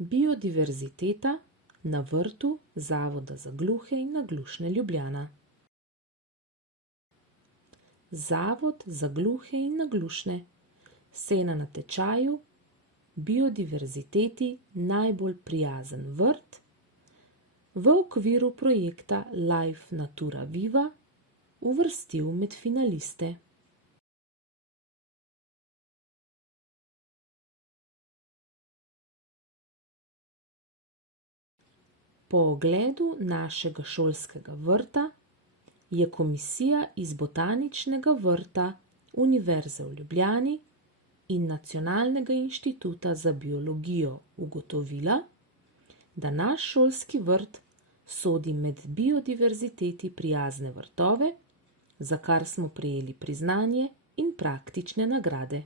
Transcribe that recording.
Biodiverziteta na vrtu Zavoda za gluhe in naglušne Ljubljana. Zavod za gluhe in naglušne se je na natečaju Biodiverziteti najbolj prijazen vrt v okviru projekta Life Natura Viva uvrstil med finaliste. Po ogledu našega šolskega vrta je komisija iz Botaničnega vrta Univerze v Ljubljani in Nacionalnega inštituta za biologijo ugotovila, da naš šolski vrt sodi med biodiverziteti prijazne vrtove, za kar smo prejeli priznanje in praktične nagrade.